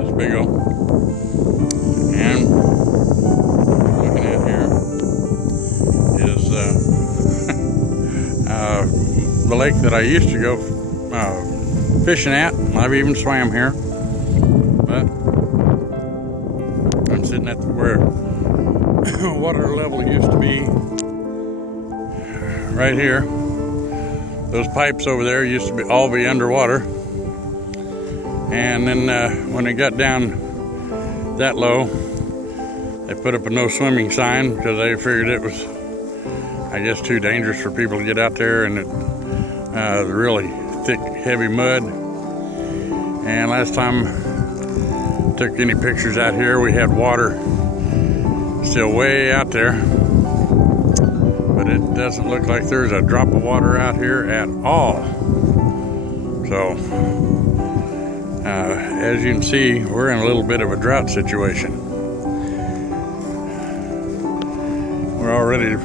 this big old. And looking at here is the lake that I used to go fishing at. I've even swam here, but I'm sitting at where water level used to be. Right here, those pipes over there used to all be underwater, and then when it got down that low, they put up a no swimming sign because they figured it was, I guess, too dangerous for people to get out there, and it really thick, heavy mud. And last time I took any pictures out here, we had water still way out there, but it doesn't look like there's a drop of water out here at all. So as you can see, we're in a little bit of a drought situation. We're already,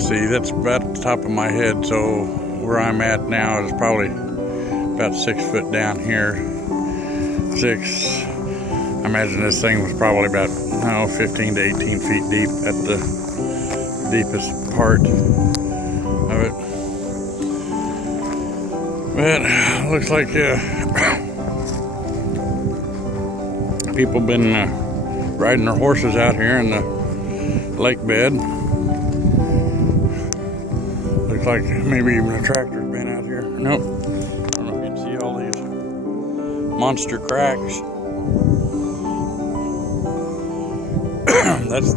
see, that's about the top of my head, so where I'm at now is probably about 6 foot down here. I imagine this thing was probably about 15 to 18 feet deep at the deepest part of it. But looks like people been riding their horses out here in the lake bed. Looks like maybe even a tractor's been out here. Nope. I don't know if you can see all these monster cracks. That's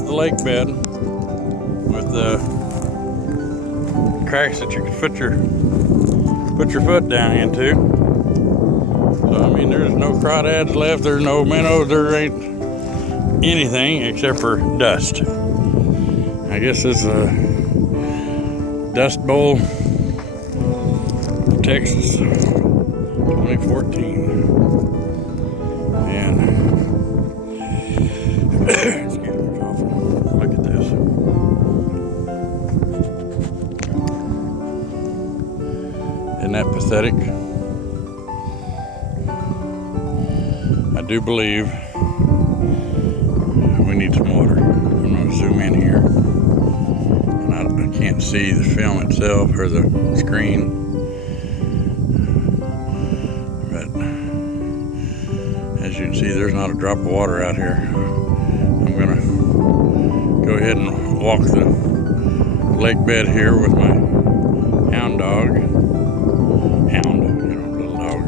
the lake bed with the cracks that you can put your foot down into. So I mean, there's no crawdads left, there's no minnows, there ain't anything except for dust. I guess this is a Dust Bowl of Texas 2014. And excuse me, coughing. Look at this. Isn't that pathetic? I do believe we need some water. I'm going to zoom in here. And I can't see the film itself or the screen. But as you can see, there's not a drop of water out here. I'm going to go ahead and walk the lake bed here with my hound dog. Little dog.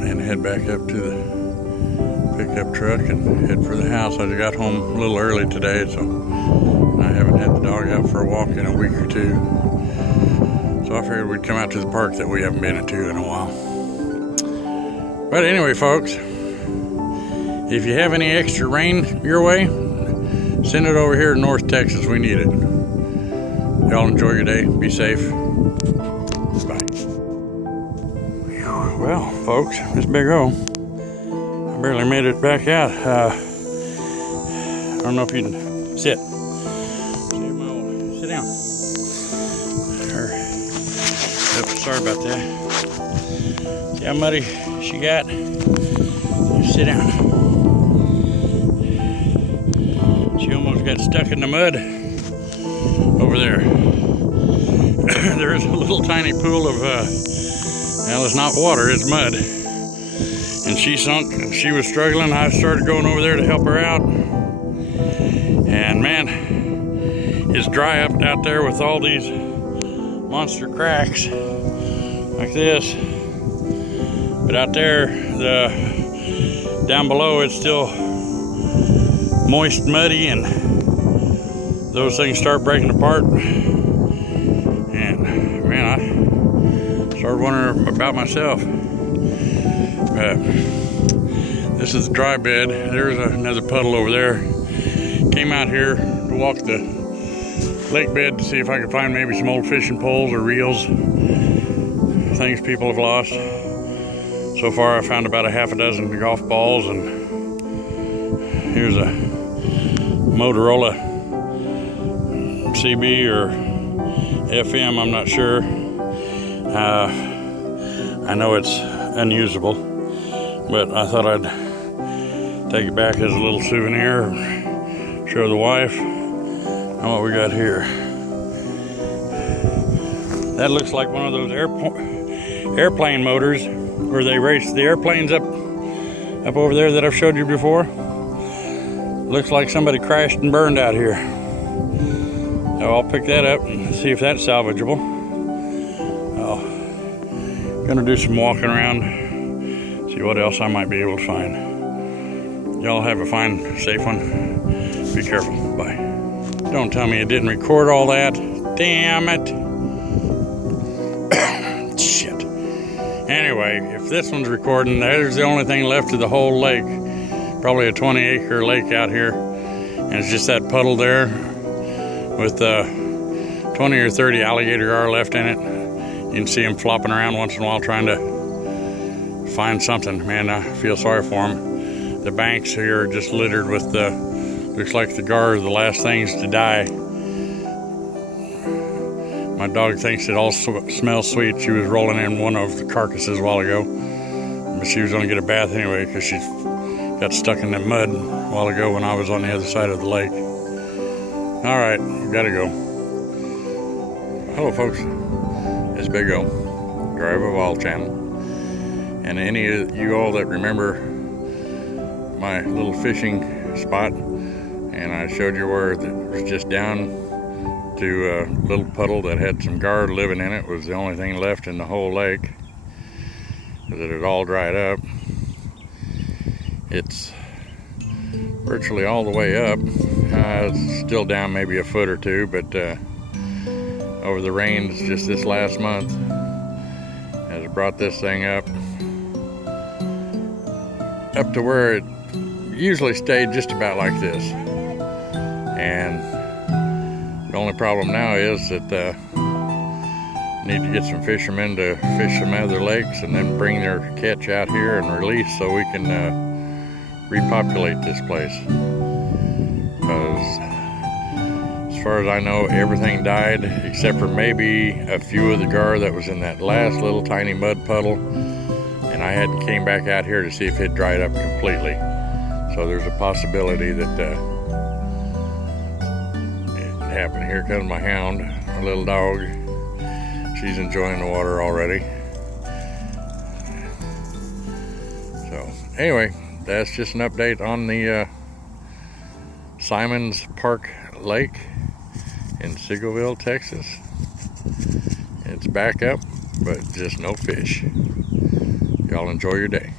And head back up to the pickup truck and head for the house. I got home a little early today, so I haven't had the dog out for a walk in a week or two. So I figured we'd come out to the park that we haven't been to in a while. But anyway, folks, if you have any extra rain your way, send it over here to North Texas. We need it. Y'all enjoy your day. Be safe. Bye. Well, folks, this big O, I barely made it back out. I don't know if you can sit. Sit down. Oops, sorry about that. See how muddy she got? Sit down. She almost got stuck in the mud over there. There's a little tiny pool of, well, it's not water, it's mud. And she sunk, and she was struggling. I started going over there to help her out. And man, it's dry up out there with all these monster cracks like this. But out there, down below, it's still moist, muddy, and those things start breaking apart. And man, I started wondering about myself. This is the dry bed. There's another puddle over there. Came out here to walk the lake bed to see if I could find maybe some old fishing poles or reels, things people have lost. So far I found about a half a dozen golf balls, and here's a Motorola CB or FM, I'm not sure. I know it's unusable, but I thought I'd take it back as a little souvenir, show the wife. And what we got here. That looks like one of those airplane motors where they race the airplanes up over there that I've showed you before. Looks like somebody crashed and burned out here. So I'll pick that up and see if that's salvageable. Gonna do some walking around, see what else I might be able to find. Y'all have a fine, safe one. Be careful. Bye. Don't tell me it didn't record all that. Damn it. Shit. Anyway, if this one's recording, there's the only thing left of the whole lake. Probably a 20-acre lake out here. And it's just that puddle there with 20 or 30 alligator gar left in it. You can see them flopping around once in a while trying to find something. Man, I feel sorry for them. The banks here are just littered with looks like the gar are the last things to die. My dog thinks it all smells sweet. She was rolling in one of the carcasses a while ago. But she was going to get a bath anyway because she got stuck in the mud a while ago when I was on the other side of the lake. All right, gotta go. Hello, folks. It's Big O, Driver of All channel. And any of you all that remember my little fishing spot, and I showed you where it was just down to a little puddle that had some gar living in it, was the only thing left in the whole lake, because it had all dried up. It's virtually all the way up. It's still down maybe a foot or two, but over the rains just this last month has brought this thing up to where it usually stayed just about like this. And the only problem now is that need to get some fishermen to fish some other lakes and then bring their catch out here and release so we can repopulate this place. Because as far as I know, everything died except for maybe a few of the gar that was in that last little tiny mud puddle, and I hadn't came back out here to see if it dried up completely. So there's a possibility that it happened. Here comes my hound, my little dog. She's enjoying the water already. So anyway, that's just an update on the Simons Park Lake in Seagoville, Texas. It's back up, but just no fish. Y'all enjoy your day.